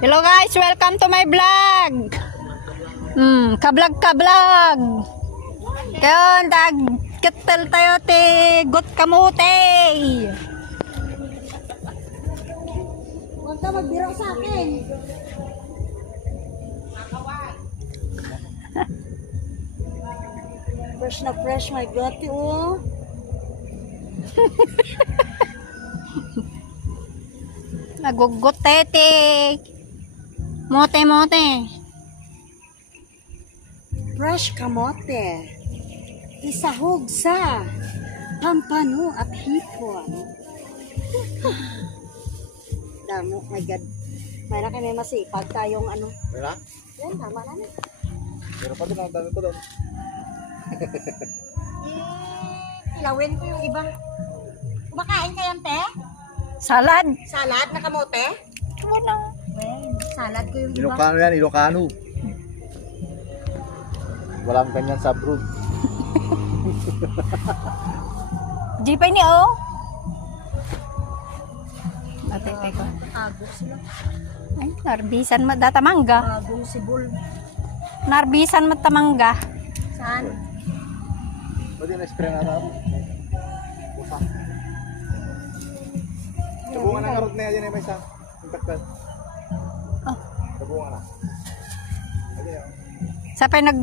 Hello guys, welcome to my vlog. Kablog. Kayon, ketel tayo te got kamote. Huwag ka magbiro sa akin. Fresh na fresh, my beauty, oh. Nagugot tete. Mote. Fresh kamote. Isahog sa pampano at hipon. Damo, my God. Mayroon kami masipag tayong ano. Wala? Yan, tama na. Pero pa din ang dami ko doon. Ilawin ko yung iba. Kumakain ka yan, te? Salad. Salad na kamote? Wala. Well, salad ko yung iba. Ilocano yan, Ilocano. Walang ganyan sa abroad. Jipay ni oh. Ate ko. Agos sila. Ay, narbisan mo data mangga. Agong sibol. Narbisan mo tamangga. Saan? Pwede na-spray na ako. Pusa. Tabungan ang karot na yan ay may isa. Impacted. Oh. Tabungan na. Ayun yan. Sa pa nag